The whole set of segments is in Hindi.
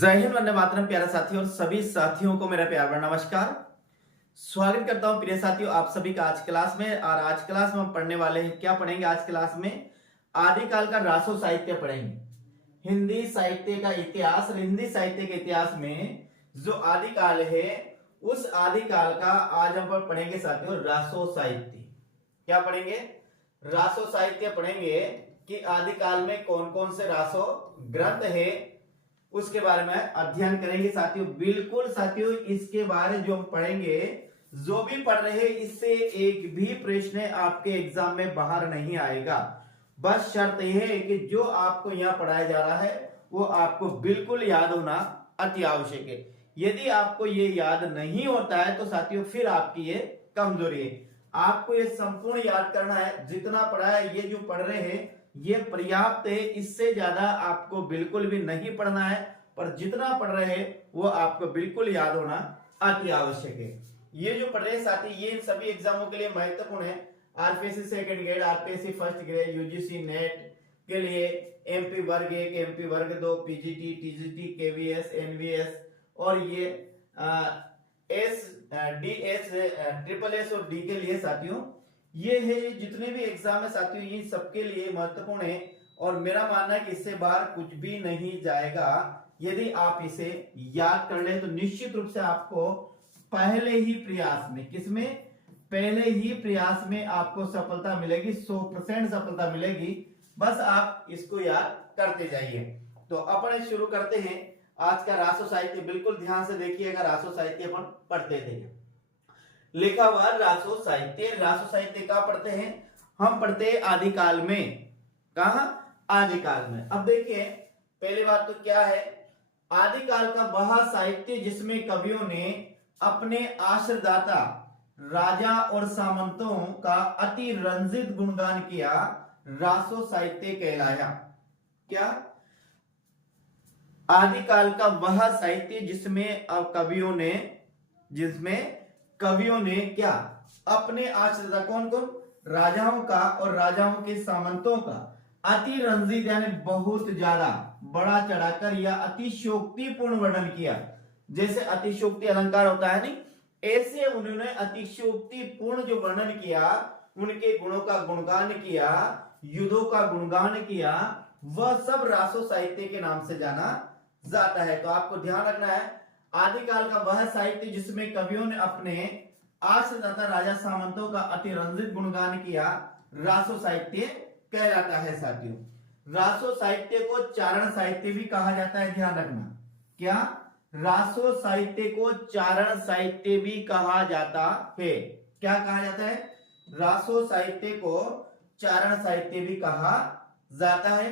जय हिंद, वंदे मातरम। प्यारे साथियों और सभी साथियों को मेरा प्यार भरा नमस्कार। स्वागत करता हूं प्रिय साथियों आप सभी का आज क्लास में। और आज क्लास में हम पढ़ने वाले हैं, क्या पढ़ेंगे आज क्लास में? आदिकाल का रासो साहित्य पढ़ेंगे। हिंदी साहित्य का इतिहास। हिंदी साहित्य के इतिहास में जो आदिकाल है उस आदिकाल का आज हम पढ़ेंगे साथियों रासो साहित्य। क्या पढ़ेंगे? रासो साहित्य पढ़ेंगे कि आदिकाल में कौन कौन से रासो ग्रंथ है उसके बारे में अध्ययन करेंगे साथियों। बिल्कुल साथियों, इसके बारे जो हम पढ़ेंगे, जो भी पढ़ रहे हैं, इससे एक भी प्रश्न आपके एग्जाम में बाहर नहीं आएगा। बस शर्त यह है कि जो आपको यहाँ पढ़ाया जा रहा है वो आपको बिल्कुल याद होना अति आवश्यक है। यदि आपको ये याद नहीं होता है तो साथियों फिर आपकी ये कमजोरी है। आपको ये संपूर्ण याद करना है। जितना पढ़ा है, ये जो पढ़ रहे हैं ये पर्याप्त है। इससे ज्यादा आपको बिल्कुल भी नहीं पढ़ना है, पर जितना पढ़ रहे हैं वो आपको बिल्कुल याद होना अति आवश्यक है। ये जो पढ़ रहे हैं साथी, ये सभी एग्जामों के लिए महत्वपूर्ण है। RPSC second grade, RPSC first grade, UGC net के लिए, एमपी वर्ग 1, एमपी वर्ग 2, पीजीटी, टीजीटी, केवीएस, एनवीएस और ये एस डीएस, ट्रिपल एस और डी के लिए साथियों ये है। जितने भी एग्जाम है साथियों ये सबके लिए महत्वपूर्ण है और मेरा मानना है कि इससे बाहर कुछ भी नहीं जाएगा। यदि आप इसे याद कर ले तो निश्चित रूप से आपको पहले ही प्रयास में, किसमें? पहले ही प्रयास में आपको सफलता मिलेगी, 100% सफलता मिलेगी। बस आप इसको याद करते जाइए। तो अपन शुरू करते हैं आज का रासो साहित्य। बिल्कुल ध्यान से देखिएगा, रासो साहित्य अपन पढ़ते थे। लिखा हुआ रासो साहित्य। रासो साहित्य कहां पढ़ते हैं? हम पढ़ते हैं आदिकाल में। कहा? आदिकाल में। अब देखिए पहली बात तो क्या है, आदिकाल का वह साहित्य जिसमें कवियों ने अपने आश्रयदाता राजा और सामंतों का अति रंजित गुणगान किया, रासो साहित्य कहलाया। क्या? आदिकाल का वह साहित्य जिसमें कवियों ने क्या अपने आश्रिता, कौन कौन? राजाओं का और राजाओं के सामंतों का अति रंजित यानी बहुत ज्यादा बड़ा चढ़ाकर या अतिशयोक्तिपूर्ण वर्णन किया। जैसे अतिशयोक्ति अलंकार होता है नहीं, ऐसे उन्होंने अतिशयोक्तिपूर्ण जो वर्णन किया, उनके गुणों का गुणगान किया, युद्धों का गुणगान किया, वह सब रासो साहित्य के नाम से जाना जाता है। तो आपको ध्यान रखना है, आदिकाल का वह साहित्य जिसमें कवियों ने अपने आश्रयदाता राजा सामंतों का अति रंजित गुणगान किया, रासो साहित्य कहलाता है साथियों। रासो साहित्य को चारण साहित्य भी कहा जाता है, ध्यान रखना। क्या? रासो साहित्य को चारण साहित्य भी कहा जाता है। क्या कहा जाता है? रासो साहित्य को चारण साहित्य भी कहा जाता है।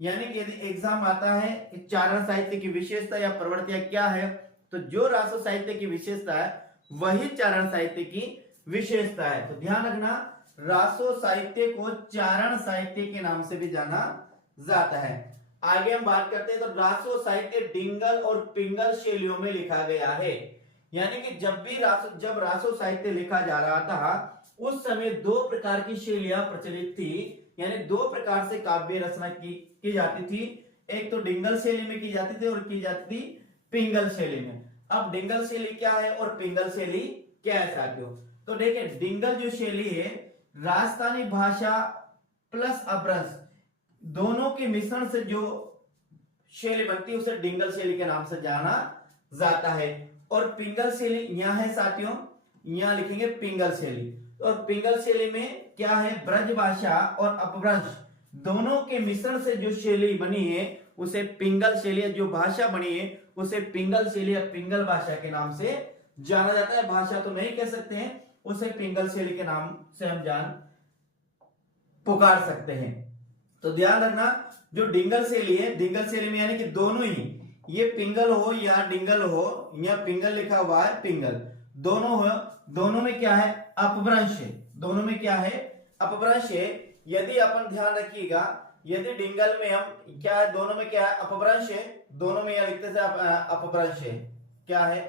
यानी कि यदि एग्जाम आता है कि चारण साहित्य की विशेषता या प्रवृत्तियां क्या है, तो जो रासो साहित्य की विशेषता है वही चारण साहित्य की विशेषता है। तो ध्यान रखना, रासो साहित्य को चारण साहित्य के नाम से भी जाना जाता है। आगे हम बात करते हैं तो रासो साहित्य डिंगल और पिंगल शैलियों में लिखा गया है। यानी कि जब रासो साहित्य लिखा जा रहा था उस समय दो प्रकार की शैलियां प्रचलित थी, यानी दो प्रकार से काव्य रचना की जाती थी। एक तो डिंगल शैली में की जाती थी और की जाती थी पिंगल शैली में। अब डिंगल शैली क्या है और पिंगल शैली क्या है साथियों? तो देखिए डिंगल जो शैली है राजस्थानी भाषा प्लस अपभ्रंश दोनों के मिश्रण से जो शैली बनती है उसे डिंगल शैली के नाम से जाना जाता है। और पिंगल शैली यहां है साथियों, यहां लिखेंगे पिंगल शैली। और पिंगल शैली में क्या है? ब्रज भाषा और अपभ्रंश दोनों के मिश्रण से जो शैली बनी है उसे पिंगल शैली, जो भाषा बनी है उसे पिंगल शैली या पिंगल भाषा के नाम से जाना जाता है। भाषा तो नहीं कह सकते हैं, उसे पिंगल शैली के नाम से हम पुकार सकते हैं। तो ध्यान रखना, जो डिंगल शैली है, डिंगल शैली में यानी कि दोनों ही, ये पिंगल हो या डिंगल हो, या पिंगल लिखा हुआ है पिंगल, दोनों हो, दोनों में क्या है? अपभ्रंश है। दोनों में क्या है? अपभ्रंश है। यदि अपन ध्यान रखिएगा, यदि डिंगल में हम क्या है, दोनों में क्या है? अपभ्रंश है। दोनों में यह लिखते थे अपभ्रंश है। क्या है?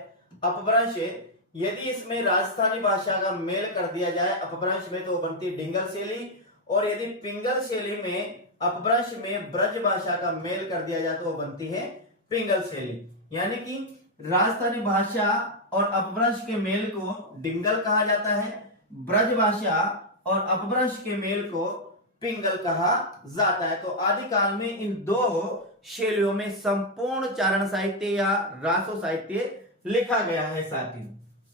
अपभ्रंश है। यदि इसमें राजस्थानी भाषा का मेल कर दिया जाए अपभ्रंश में तो बनती है डिंगल शैली, और यदि पिंगल शैली में अपभ्रंश में ब्रज भाषा का मेल कर दिया जाए तो बनती है पिंगल शैली। यानी कि राजस्थानी भाषा और अपभ्रंश के मेल को डिंगल कहा जाता है, ब्रज भाषा और अपभ्रंश के मेल को पिंगल कहा जाता है। तो आदिकाल में इन दो शैलियों में संपूर्ण चारण साहित्य या रासो साहित्य लिखा गया है। साथियों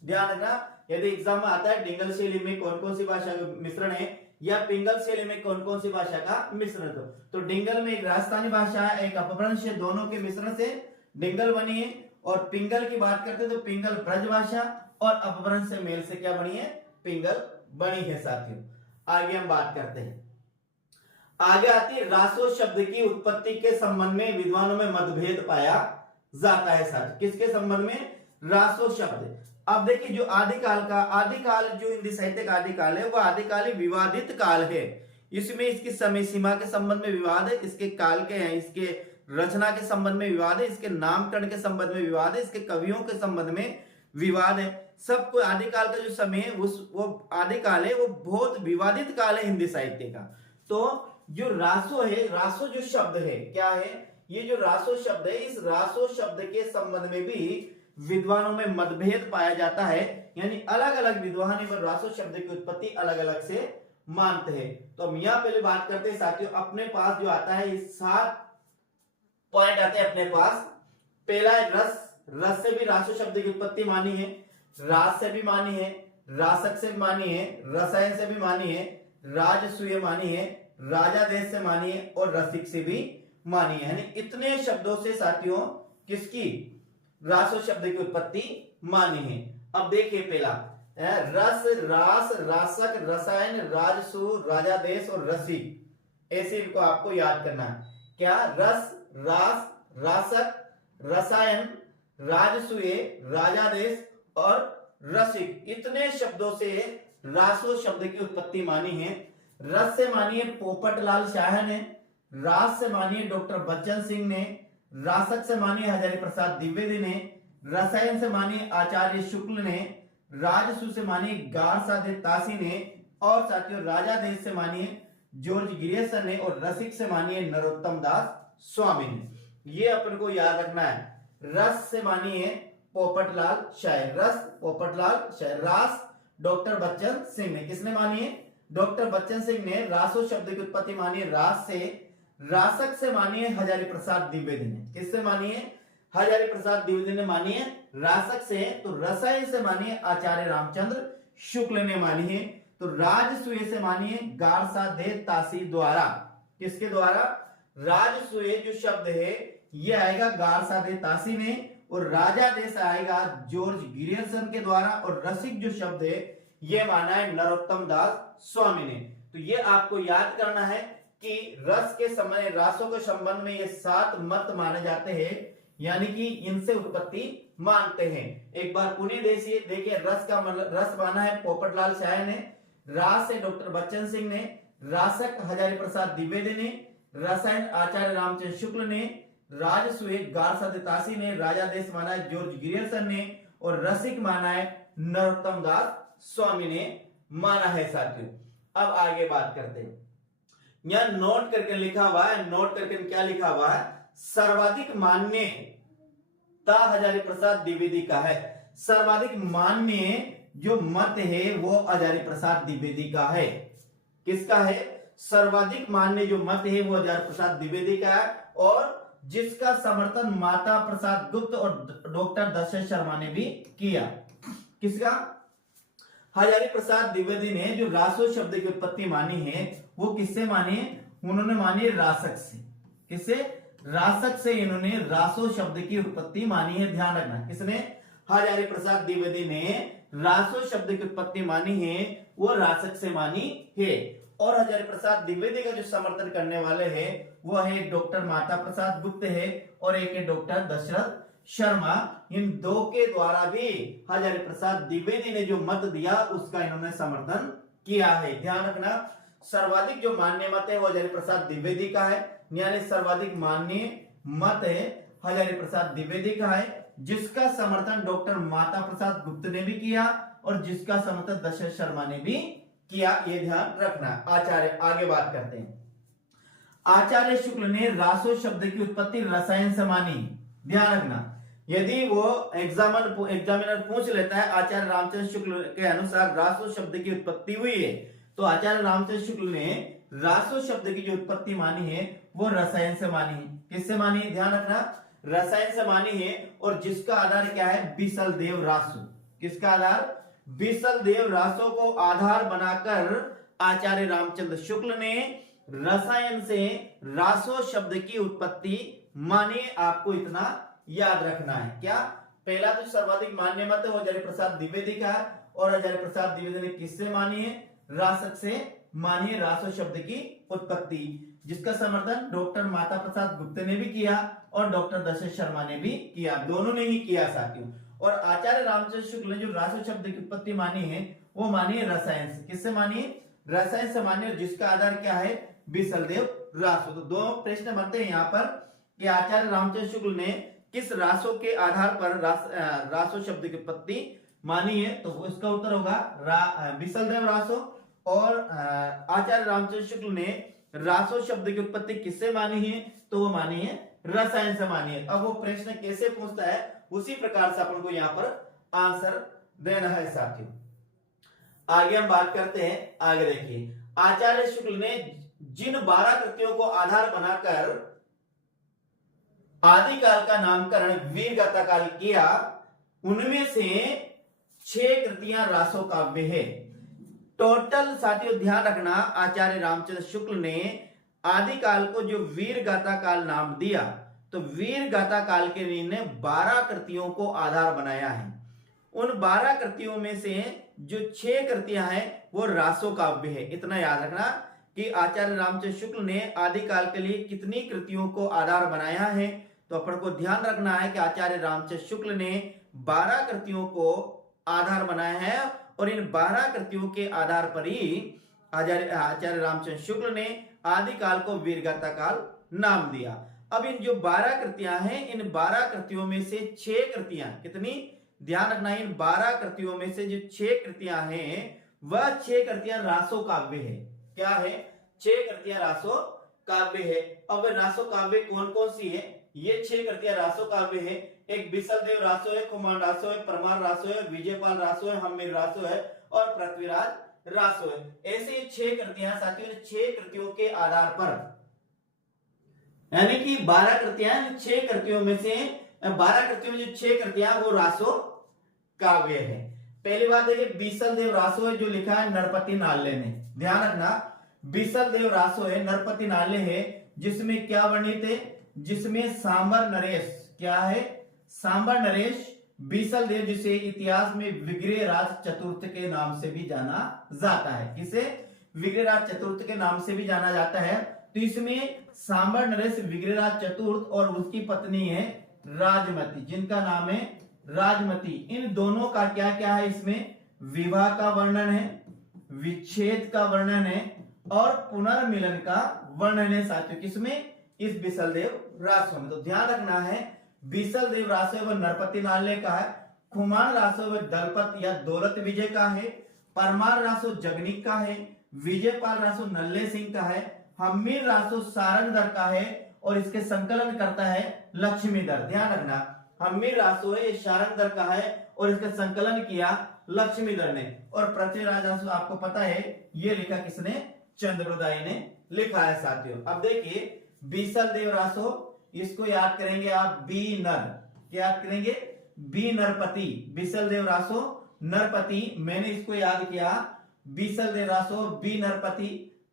ध्यान रखना, यदि एग्जाम में आता है डिंगल शैली में कौन कौन सी भाषा का मिश्रण है या पिंगल शैली में कौन कौन सी भाषा का मिश्रण, तो डिंगल में एक राजस्थानी भाषा है, एक अपभ्रंश है, दोनों के मिश्रण से डिंगल बनी है। और पिंगल की बात करते हैं तो पिंगल ब्रज भाषा और अपभ्रंश से मेल से क्या बनी है, पिंगल बनी है। साथियों आगे हम बात करते हैं, आगे आती है रासो शब्द की उत्पत्ति के संबंध में विद्वानों में मतभेद पाया जाता है। साथ किसके संबंध में, रासो शब्द। अब देखिए जो आदिकाल जो हिंदी साहित्य का आदिकाल है वह आदिकाल विवादित काल है। इसमें इसकी समय सीमा के संबंध में विवाद है, इसके काल के हैं, इसके रचना के संबंध में विवाद है, इसके नामकरण के संबंध में विवाद है, इसके कवियों के संबंध में विवाद है। सबको आदिकाल का जो समय है वो आदिकाल है, वो बहुत विवादित काल है हिंदी साहित्य का। तो जो रासो है, रासो जो शब्द है क्या है, ये जो रासो शब्द है, इस रासो शब्द के संबंध में भी विद्वानों में मतभेद पाया जाता है, यानी अलग अलग विद्वान इस रासो शब्द की उत्पत्ति अलग अलग से मानते हैं। तो हम यहां पहले बात करते हैं साथियों, अपने पास जो आता है 7 पॉइंट आते हैं अपने पास। पहला है रस, रस से भी रासो शब्द की उत्पत्ति मानी है, रास से भी मानी है, रासक से भी मानी है, रसायन से भी मानी है, राजसूय मानी है, राजा देश से मानी है और रसिक से भी मानी है। यानी इतने शब्दों से साथियों किसकी, रासो शब्द की उत्पत्ति मानी है। अब देखिए पहला रस, रास, रासक, रसायन, राजसु, राजादेश और रसिक, ऐसे इनको आपको याद करना है। क्या, रस, रास, रासक, रसायन, राजसूय, राजादेश और रसिक, इतने शब्दों से रासो शब्द की उत्पत्ति मानी है। रस से मानिए पोपटलाल शाह ने, रास से मानिए डॉक्टर बच्चन सिंह ने, रासक से मानिए हजारी प्रसाद द्विवेदी ने, रसायन से मानिए आचार्य शुक्ल ने, राजसु से मानिए गारसादे तासी ने और साथियों राजादेश से मानिए जॉर्ज गिरियसन ने और रसिक से मानिए नरोत्तम दास स्वामी ने। ये अपन को याद रखना है। रस से मानिए पोपटलाल शाह, रस पोपटलाल शाह, रास डॉक्टर बच्चन सिंह ने, किसने मानी है, डॉक्टर बच्चन सिंह ने रासो शब्द की उत्पत्ति मानी है रास से। रासक से मानिए हजारी प्रसाद द्विवेदी ने, किससे मानी है, हजारी प्रसाद द्विवेदी ने मानी है रासक से। तो रसायन से मानिए आचार्य रामचंद्र शुक्ल ने मानी है। तो राजसूय से मानिए गारसादे तासी द्वारा, किसके द्वारा, राजसूय जो शब्द है ये आएगा गारसादे तासी ने और राजादेश आएगा जॉर्ज गिरियसन के द्वारा और रसिक जो शब्द है ये माना है नरोत्तम दास स्वामी ने। तो ये आपको याद करना है कि रस के समय, रासों के संबंध में ये 7 मत माने जाते हैं, यानी कि इनसे उत्पत्ति मानते हैं। एक बार पुनः देखिए रस का रस माना है पोपटलाल शाह ने, रास से डॉक्टर बच्चन सिंह ने, रासक हजारी प्रसाद द्विवेदी ने, रसायन आचार्य रामचंद्र शुक्ल ने, राजसूय गारसादे तासी ने, राजादेश माना है जॉर्ज गिरियसन ने और रसिक माना है नरोत्तम दास स्वामी ने माना है। साथियों अब आगे बात करते हैं, यहां नोट करके लिखा हुआ है, नोट करके क्या लिखा हुआ है, सर्वाधिक मान्य हजारी प्रसाद द्विवेदी का है। सर्वाधिक मान्य जो मत है वो हजारी प्रसाद द्विवेदी का है। किसका है, सर्वाधिक मान्य जो मत है वो हजारी प्रसाद द्विवेदी का है और जिसका समर्थन माता प्रसाद गुप्त और डॉक्टर दशरथ शर्मा ने भी किया। किसका, हजारी प्रसाद द्विवेदी ने जो रासो शब्द की उत्पत्ति मानी है वो किससे मानी है, उन्होंने मानी है रासक से। किससे, रासक से इन्होंने रासो शब्द की उत्पत्ति मानी है। ध्यान रखना, किसने, हजारी प्रसाद द्विवेदी ने रासो शब्द की उत्पत्ति मानी है वो रासक से मानी है। और हजारी प्रसाद द्विवेदी का जो समर्थन करने वाले हैं वो है डॉक्टर माता प्रसाद गुप्त है और एक है डॉक्टर दशरथ शर्मा। इन दो के द्वारा भी हजारी प्रसाद द्विवेदी ने जो मत दिया उसका इन्होंने समर्थन किया है। ध्यान रखना, सर्वाधिक जो मान्य मत है वो हजारी प्रसाद द्विवेदी का है, यानी सर्वाधिक मान्य मत है हजारी प्रसाद द्विवेदी का है, जिसका समर्थन डॉक्टर माता प्रसाद गुप्त ने भी किया और जिसका समर्थन दशरथ शर्मा ने भी किया। ये ध्यान रखना। आचार्य, आगे बात करते हैं, आचार्य शुक्ल ने रासो शब्द की उत्पत्ति रसायन से मानी। ध्यान रखना, यदि वो एग्जामिनर पूछ लेता है आचार्य रामचंद्र शुक्ल के अनुसार रासो शब्द की उत्पत्ति हुई है, तो आचार्य रामचंद्र शुक्ल ने रासो शब्द की जो उत्पत्ति मानी है वो रसायन से मानी है। किससे मानी है, ध्यान रखना, रसायन से मानी है। और जिसका आधार क्या है, बिसल देव रासो। किसका आधार, बिसल देव रासो को आधार बनाकर आचार्य रामचंद्र शुक्ल ने रसायन से रासो शब्द की उत्पत्ति मानी। आपको इतना याद रखना है। क्या, पहला तो सर्वाधिक मान्य मत है वो आचार्य प्रसाद द्विवेदी का, और आचार्य प्रसाद द्विवेदी ने किससे मानी है, रासक से मानी है रासो शब्द की उत्पत्ति, जिसका समर्थन डॉक्टर माता प्रसाद गुप्ते ने भी किया और डॉक्टर दशरथ शर्मा ने भी किया, दोनों ने ही किया साथियों। और आचार्य रामचंद्र शुक्ल ने जो रासो शब्द की उत्पत्ति मानी है वो मानी है रसायन से। किससे मानी है, रसायन से मानी, जिसका आधार क्या है, बिसलदेव रासो। तो दो प्रश्न बनते हैं यहाँ पर कि आचार्य रामचंद्र शुक्ल ने किस रासो के आधार पर रासो शब्द की उत्पत्ति मानी है, तो इसका उत्तर होगा बिसलदेव रासो। और आचार्य रामचंद्र शुक्ल ने रासो शब्द की उत्पत्ति किससे मानी है, तो वो मानी है रसायन से मानी है। अब वो प्रश्न कैसे पूछता है उसी प्रकार से अपन को यहाँ पर आंसर देना है साथियों। आगे हम बात करते हैं, आगे देखिए, आचार्य शुक्ल ने जिन 12 कृतियों को आधार बनाकर आदिकाल का नामकरण वीर गाथा काल किया, उनमें से 6 कृतियां रासो काव्य है। टोटल साथियों ध्यान रखना, आचार्य रामचंद्र शुक्ल ने आदिकाल को जो वीर गाथा काल नाम दिया, तो वीर गाथा काल के ने 12 कृतियों को आधार बनाया है। उन 12 कृतियों में से जो 6 कृतियां हैं वो रासो काव्य है। इतना याद रखना कि आचार्य रामचंद्र शुक्ल ने आदिकाल के लिए कितनी कृतियों को आधार बनाया है। तो अपन को ध्यान रखना है कि आचार्य रामचंद्र शुक्ल ने 12 कृतियों को आधार बनाया है, और इन 12 कृतियों के आधार पर ही आचार्य रामचंद्र शुक्ल ने आदिकाल को वीरगाथा काल नाम दिया। अब इन जो 12 कृतियां हैं, इन 12 कृतियों में से 6 कृतियां, कितनी, ध्यान रखना, इन 12 कृतियों में से जो 6 कृतियां हैं वह 6 कृतियां रासो काव्य है। क्या है, 6 कृतियां रासो काव्य है। अब रासो काव्य कौन कौन सी है, ये 6 कृतियां रासो काव्य है। एक बिसलदेव रासो है, कुमार रासो है, परमार रासो है, विजयपाल रासो है, हम्मीर रासो है और पृथ्वीराज रासो है। ऐसे 6 कृतियां साथियों, 6 कृतियों के आधार पर, यानी कि 12 कृतियां, 6 कृतियों में से 12 कृतियों में जो 6 कृतियां वो रासो काव्य है। पहली बात देखिए, बिसलदेव रासो है जो लिखा है नरपति नाल्य ने। ध्यान रखना, बिसलदेव रासो है, नरपति नाल्य है, जिसमें क्या वर्णित है, जिसमें सांबर नरेश, क्या है, सांबर नरेश बिसलदेव, जिसे इतिहास में विग्रहराज चतुर्थ के नाम से भी जाना जाता है। किसे, विग्रहराज चतुर्थ के नाम से भी जाना जाता है। तो इसमें सांबर नरेश विग्रहराज चतुर्थ और उसकी पत्नी है राजमती, जिनका नाम है राजमती। इन दोनों का क्या क्या है, इसमें विवाह का वर्णन है, विच्छेद का वर्णन है और पुनर्मिलन का वर्णन है साथियों। किसमें, इस बिसलदेव रासो में। तो ध्यान रखना है, बिसलदेव रासो वह नरपति नाल्य का है, खुमान रासो वह दलपत या दौलत विजय का है, परमार रासो जगनिक का है, विजयपाल रासो नल्ले सिंह का है, हम्मीर रासो सारंगधर का है और इसके संकलन करता है लक्ष्मीधर। ध्यान रखना, हम्मीर रासो है सारंगधर का है और इसका संकलन किया लक्ष्मीधर ने। और पृथ्वीराज रासो आपको पता है ये लिखा किसने, चंद्रोदय ने लिखा है साथियों। अब देखिए बिसलदेव रासो, इसको याद करेंगे आप बी नर, क्या याद करेंगे, बी नरपति, बिसलदेव रासो नरपति, मैंने इसको याद किया, बिसलदेव रासो बी नरपति।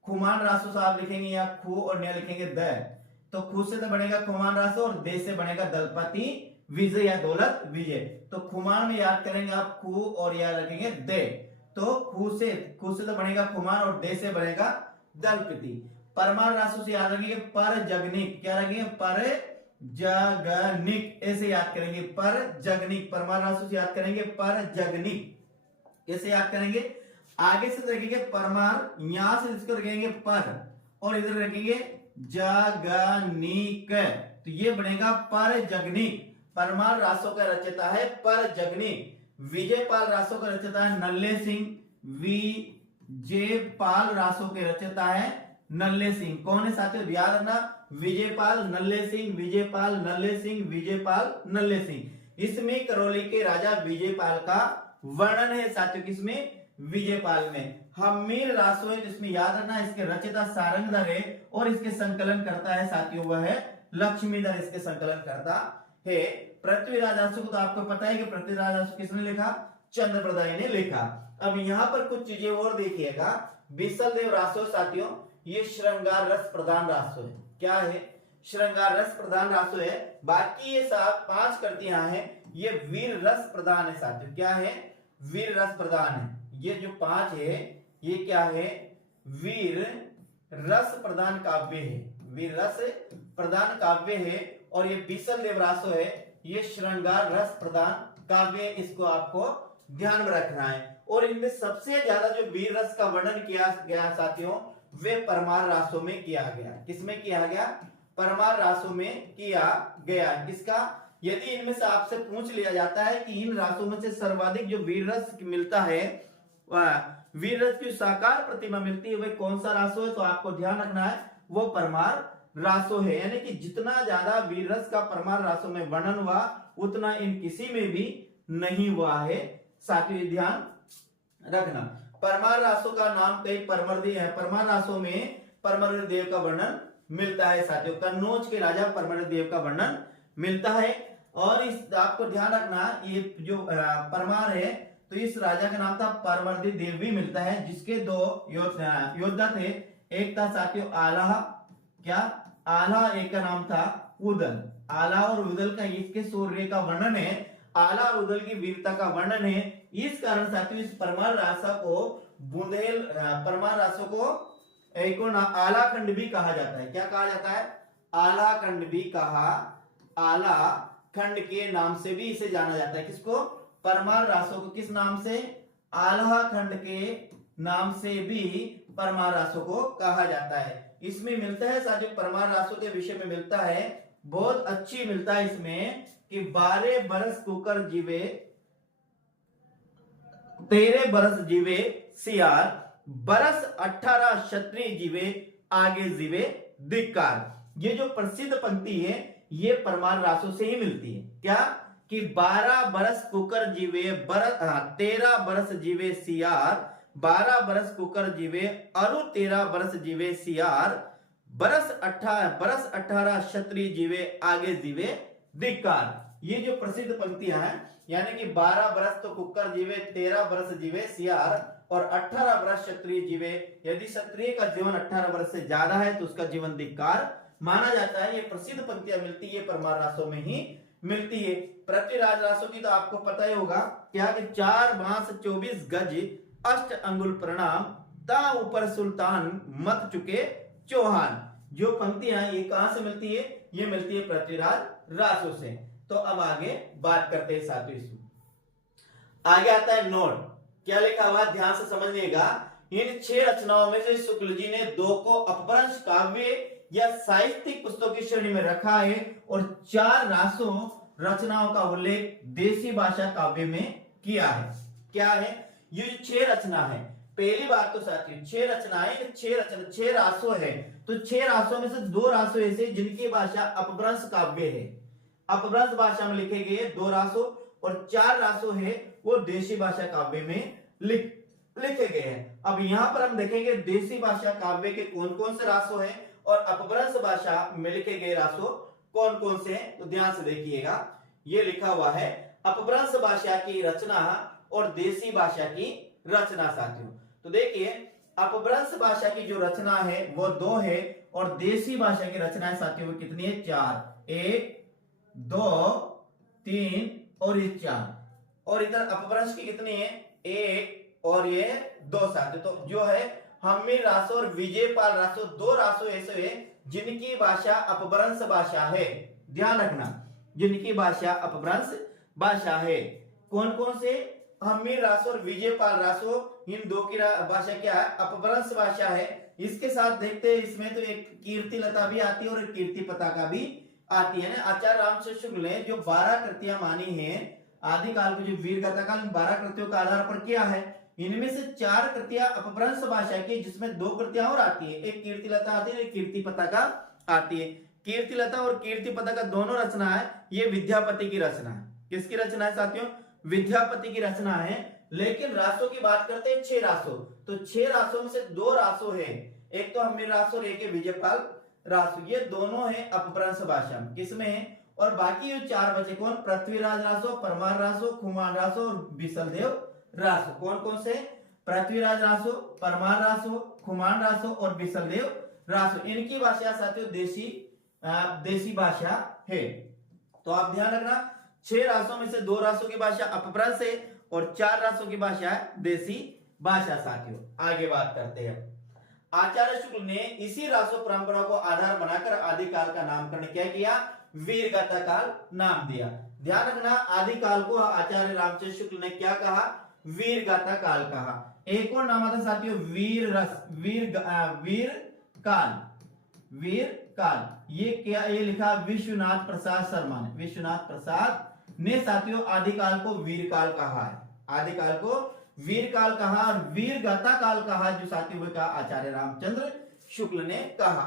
खुमान रासो साहब लिखेंगे या खू और न लिखेंगे द, तो खू से तो बनेगा खुमान रासो और दे से बनेगा दलपति विजय या दौलत विजय। तो खुमान में याद करेंगे आप खू और या रखेंगे दे, तो खू से तो बनेगा खुमान और दे से बनेगा दलपति। परमार रासो से याद रखेंगे पर जगनिक, क्या रखेंगे, पर जगनिक, ऐसे याद करेंगे पर जगनिक। परमार रासो से याद करेंगे पर जगनिक, कैसे याद करेंगे, आगे से रखेंगे परमार, यहां से इसको रखेंगे पर और इधर रखेंगे जगनिक, तो ये बनेगा पर जगनिक। परमार रासो का रचयिता है पर जगनिक। विजयपाल रासो का रचयिता है नल्ले सिंह, विजयपाल रासो के रचयिता है नल्ले सिंह। कौन है साथियों, याद रखना, विजयपाल नल्ले सिंह, विजयपाल नल्ले सिंह, विजयपाल नल्ले सिंह। इसमें करौली के राजा विजयपाल का वर्णन है साथियों। किसमें? विजयपाल में। हम्मीर रासो है, इसमें याद रखना इसके रचयिता सारंगधर है और इसके संकलन करता है साथियों वह है लक्ष्मीधर, इसके संकलन करता है। पृथ्वीराज रासो को तो आपको पता है कि पृथ्वीराज रासो किसने लिखा? चंद्रप्रदाय ने लिखा। अब यहाँ पर कुछ चीजें और देखिएगा। बिसलदेव रासो साथियों ये श्रृंगार रस प्रधान रासो है। क्या है? श्रृंगार रस प्रधान रासो है। बाकी ये 5 कृतियां हैं ये वीर रस प्रधान है साथियों। क्या है? वीर रस प्रधान है। ये जो 5 है ये क्या है? वीर रस प्रधान काव्य है। वीर रस प्रधान काव्य है। और ये बिसलदेव रासो है ये श्रृंगार रस प्रधान काव्य, इसको आपको ध्यान में रखना है। और इनमें सबसे ज्यादा जो वीर रस का वर्णन किया गया साथियों वे परमार रासों में किया गया। किसमें किया गया? परमार रासों में किया गया। किसका? यदि इनमें से आपसे पूछ लिया जाता है कि इन रासों में से सर्वाधिक जो वीर रस मिलता है, वीर रस की साकार प्रतिमा मिलती है, वह कौन सा रासो है? तो आपको ध्यान रखना है वो परमार रासो है। यानी कि जितना ज्यादा वीर रस का परमार रासों में वर्णन हुआ उतना इन किसी में भी नहीं हुआ है साथियों, ध्यान रखना। परमार रासों का नाम कई परमर्दी है। परमार रासों में परमर्दी देव का वर्णन मिलता है साथियों। कन्नौज के राजा परमर्दी देव का वर्णन मिलता है। और इस आपको ध्यान रखना ये जो परमार है तो इस राजा का नाम था परमर्दी देव भी मिलता है, जिसके 2 योद्धा थे। एक था साथियों आल्हा, क्या? आल्हा, एक का नाम था उदल। आल्हा और उदल का इसके शौर्य का वर्णन है, आल्हा और उदल की वीरता का वर्णन है। इस कारण साथियों इस परमार रासा को बुंदेल परमार रासों को एक आला खंड भी कहा जाता है। क्या कहा जाता है? आला खंड भी कहा, आला खंड के नाम से भी इसे जाना जाता है। किसको? परमार रासों को किस नाम से? आल्हा खंड के नाम से भी परमार रासों को कहा जाता है। इसमें मिलता है साथियों परमार रासों के विषय में मिलता है, बहुत अच्छी मिलता है इसमें कि 12 बरस कुकर जीवे 13 बरस जीवे सियार, बरस 18 क्षत्रिय जीवे आगे जीवे धिक्कार। ये जो प्रसिद्ध पंक्ति है ये परमार रासों से ही मिलती है। क्या? कि 12 बरस कुकर जीवे 13 बरस जीवे सियार, 12 बरस कुकर जीवे अरु 13 बरस जीवे सियार, बरस 18 क्षत्रिय जीवे आगे जीवे धिक्कार। ये जो प्रसिद्ध पंक्तियां हैं यानी कि 12 बरस तो कुकर जीवे, 13 बरस जीवे सियार और 18 बरस क्षत्रिय जीवे। यदि क्षत्रिय का जीवन 18 बरस से ज्यादा है तो उसका जीवन धिक्कार माना जाता है। ये प्रसिद्ध पंक्तियां मिलती है परमार रासों में ही मिलती है। पृथ्वीराज रासों की तो आपको पता ही होगा क्या कि 4 बांस 24 गज 8 अंगुल प्रणाम, ता ऊपर सुल्तान मत चुके चौहान। जो पंक्तियां ये कहां से मिलती है? ये मिलती है पृथ्वीराज रासों से। तो अब आगे बात करते हैं साथियों इसमें। आगे आता है नोट। क्या लिखा हुआ ध्यान से समझिएगा। इन 6 रचनाओं में से शुक्ल जी ने 2 को अपभ्रंश काव्य या साहित्यिक पुस्तकों की श्रेणी में रखा है और 4 रासों रचनाओं का उल्लेख देसी भाषा काव्य में किया है। क्या है? ये 6 रचना है। पहली बात तो साथियों 6 रचनाएं, 6 रासों है। तो 6 रासों में से 2 रासों ऐसे जिनकी भाषा अपभ्रंश काव्य है, अपभ्रंश भाषा में लिखे गए 2 रासों, और 4 रासों है वो देशी भाषा काव्य में लिखे गए हैं। अब यहां पर हम देखेंगे देशी भाषा काव्य के कौन कौन से रासों हैं और अपभ्रंश भाषा में लिखे गए रासों कौन कौन से हैं। तो ध्यान से देखिएगा, ये लिखा हुआ है अपभ्रंश भाषा की रचना और देशी भाषा की रचना साथियों। तो देखिए अपभ्रंश भाषा की जो रचना है वो 2 है और देशी भाषा की रचना साथियों वो कितनी है? 4, 1 2 3 और ये 4। और इधर अपभ्रंश की कितनी है? 1 और ये 2 साथियों। तो जो है हम्मीर रासो और विजयपाल रासो 2 रासो ऐसे है जिनकी भाषा अपभ्रंश भाषा है। ध्यान रखना, जिनकी भाषा अपभ्रंश भाषा है। कौन कौन से? हम्मीर रासो और विजयपाल रासो, इन 2 की भाषा क्या है? अपभ्रंश भाषा है। इसके साथ देखते हैं इसमें तो एक कीर्ति लता भी आती है और एक कीर्ति पताका भी आती है ना। आचार्य रामचंद्र शुक्ल ने जो 12 कृतियां मानी है आदिकाल को, जो वीर गाथा काल 12 कृतियों का आधार पर किया है, इनमें से 4 कृतियां अपभ्रंश भाषा की, जिसमें 2 कृतियां और आती है, एक कीर्ति लता आती है, एक कीर्ति पताका आती है। कीर्ति लता और कीर्ति पताका दोनों रचना है ये विद्यापति की रचना है। किसकी रचना है साथियों? विद्यापति की रचना है। लेकिन रासों की बात करते हैं 6 रासों, तो 6 रासों में से 2 रासों है, एक तो हम्मीर रासो और एक है विजयपाल रासो, ये दोनों है अपभ्रंश भाषा में। किसमें है? और बाकी जो 4 बचे कौन? पृथ्वीराज रासो, परमार रासो, खुमान रासो और बिसलदेव रासो। कौन कौन से? पृथ्वीराज रासो, परमार रासो, खुमान रासो और बिसलदेव रासो। इनकी भाषा साथियों देशी भाषा है। तो आप ध्यान रखना, 6 रासों में से 2 रासों की भाषा अपभ्रंश है और 4 रासों की भाषा है देशी भाषा। साथियों आगे बात करते हैं। आचार्य शुक्ल ने इसी रासो परंपरा को आधार बनाकर आदिकाल का नामकरण क्या किया? वीरगाथा काल नाम दिया। ध्यान रखना, आदिकाल को आचार्य रामचंद्र शुक्ल ने क्या कहा? वीरगाथा काल कहा। एक और नाम आता साथियों वीर काल। ये क्या? ये लिखा विश्वनाथ प्रसाद शर्मा ने। विश्वनाथ प्रसाद ने साथियों आदिकाल को वीर काल कहा है। आदिकाल को वीर काल कहा और वीरगाथा काल कहा, जो साथियों का आचार्य रामचंद्र शुक्ल ने कहा।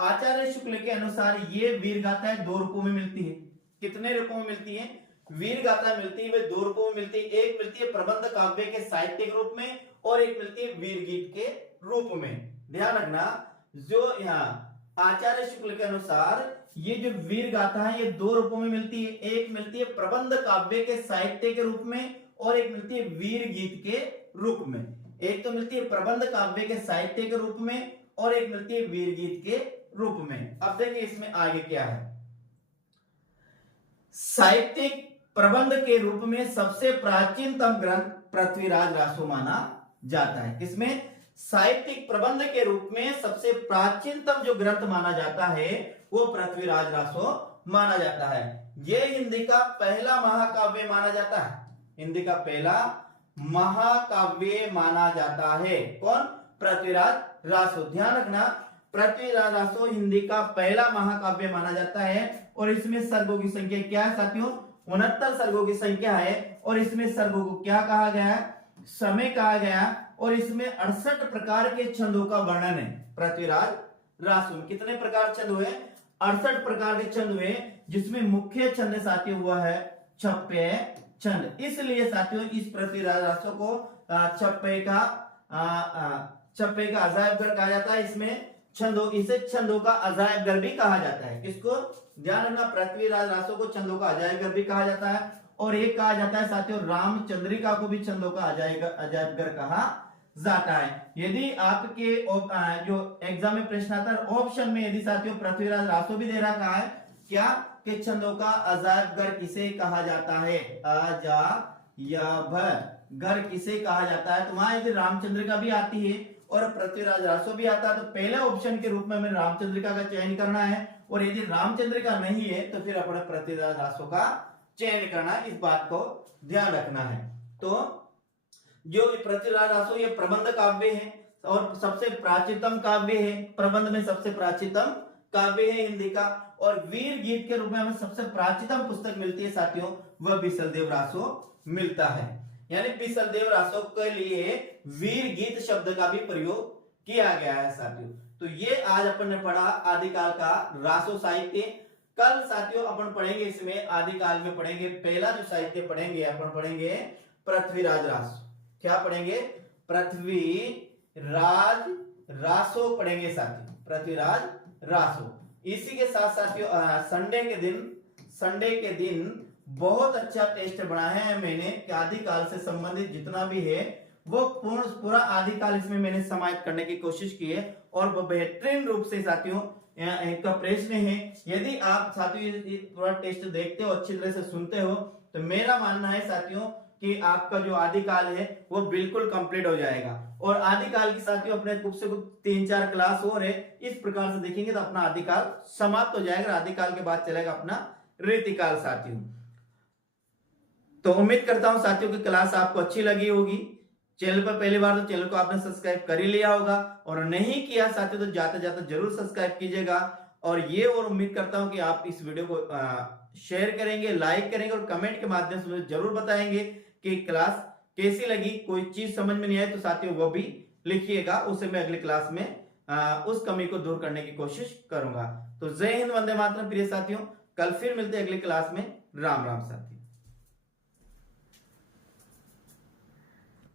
आचार्य शुक्ल के अनुसार ये वीरगाथा 2 रूपों में मिलती है। कितने रूपों में मिलती है? वीरगाथा मिलती है वे 2 रूपों में मिलती है। एक मिलती है प्रबंध काव्य के साहित्यिक रूप में और एक मिलती है वीर गीत के रूप में। ध्यान रखना, जो यहाँ आचार्य शुक्ल के अनुसार ये जो वीर गाथा है ये 2 रूपों में मिलती है। एक मिलती है प्रबंध काव्य के साहित्य के रूप में और एक मिलती है वीर गीत के रूप में। एक तो मिलती है प्रबंध काव्य के साहित्य के रूप में और एक मिलती है वीर गीत के रूप में। अब देखिए इसमें आगे क्या है। साहित्यिक प्रबंध के रूप में सबसे प्राचीनतम ग्रंथ पृथ्वीराज रासो माना जाता है। किसमें? साहित्यिक प्रबंध के रूप में सबसे प्राचीनतम जो ग्रंथ माना जाता है वो पृथ्वीराज रासो माना जाता है। ये हिंदी का पहला महाकाव्य माना जाता है। हिंदी का पहला महाकाव्य माना जाता है। कौन? पृथ्वीराज रासो। ध्यान रखना, पृथ्वीराज रासो हिंदी का पहला महाकाव्य माना जाता है और इसमें सर्गों की संख्या क्या है साथियों? 69 सर्गों की संख्या है। और इसमें सर्गों को क्या कहा गया है? समय कहा गया। और इसमें 68 प्रकार के छंदों का वर्णन है। पृथ्वीराज रासो में कितने प्रकार छंद हुए? 68 प्रकार के छंद हुए, जिसमें मुख्य छंद साथियों हुआ है छप्पे छंद। इसलिए साथियों इस पृथ्वीराज रासो को छप्पे का अजायब घर कहा जाता है। इसमें इसे छंदों का अजायब घर भी कहा जाता है। किसको? ध्यान रखना, पृथ्वीराज रासो को छंदों का अजायब घर भी कहा जाता है और एक कहा जाता है साथियों रामचंद्रिका को भी छंदों का अजायब घर कहा जाता है। यदि आपके जो एग्जाम में प्रश्न आता है ऑप्शन में यदि साथियों पृथ्वीराज रासो भी दे रखा है क्या कि छंदों का अजायब घर किसे कहा जाता है? अजायब घर किसे कहा जाता है? तो वहां यदि रामचंद्रिका भी आती है और पृथ्वीराज रासो भी आता है तो पहले ऑप्शन के रूप में हमें रामचंद्रिका का चयन करना है और यदि रामचंद्रिका नहीं है तो फिर अपने पृथ्वीराज रासो का चयन करना है। इस बात को ध्यान रखना है। तो जो पृथ्वीराज रासो ये प्रबंध काव्य है और सबसे प्राचीनतम काव्य है। प्रबंध में सबसे प्राचीनतम काव्य है हिंदी का। और वीर गीत के रूप में हमें सबसे प्राचीनतम पुस्तक मिलती है साथियों, वह बिसलदेव रासो मिलता है। यानी बिसलदेव रासो के लिए वीर गीत शब्द का भी प्रयोग किया गया है साथियों। तो ये आज अपन ने पढ़ा आदिकाल का रासो साहित्य। कल साथियों अपन पढ़ेंगे इसमें आदिकाल में पढ़ेंगे पहला जो साहित्य पढ़ेंगे अपन पढ़ेंगे पृथ्वीराज रासो। क्या पढ़ेंगे? पृथ्वीराज रासो पढ़ेंगे साथियों, पृथ्वीराज रासो। इसी के साथ साथियों संडे के दिन बहुत अच्छा टेस्ट बनाया है मैंने कि आदिकाल से संबंधित जितना भी है वो पूरा आदिकाल इसमें मैंने समाहित करने की कोशिश की है और वो बेहतरीन रूप से साथियों का प्रश्न है। यदि आप साथियों ये पूरा टेस्ट देखते हो, अच्छी तरह से सुनते हो, तो मेरा मानना है साथियों कि आपका जो आदिकाल है वो बिल्कुल कंप्लीट हो जाएगा। और आदिकाल की साथियों अपने खूब से खूब 3-4 क्लास और है, इस प्रकार से देखेंगे तो अपना आदिकाल समाप्त हो जाएगा। आदिकाल के बाद चलेगा अपना रीतिकाल साथियों। तो उम्मीद करता हूं साथियों की क्लास आपको अच्छी लगी होगी। चैनल पर पहली बार तो चैनल को आपने सब्सक्राइब कर ही लिया होगा और नहीं किया साथियों तो जाते जाते जरूर सब्सक्राइब कीजिएगा। और ये और उम्मीद करता हूं कि आप इस वीडियो को शेयर करेंगे, लाइक करेंगे और कमेंट के माध्यम से मुझे जरूर बताएंगे कि क्लास कैसी लगी। कोई चीज समझ में नहीं आए तो साथियों वो भी लिखिएगा, उससे मैं अगली क्लास में उस कमी को दूर करने की कोशिश करूंगा। तो जय हिंद, वंदे मातरम प्रिय साथियों। कल फिर मिलते हैं अगली क्लास में। राम राम साथियों।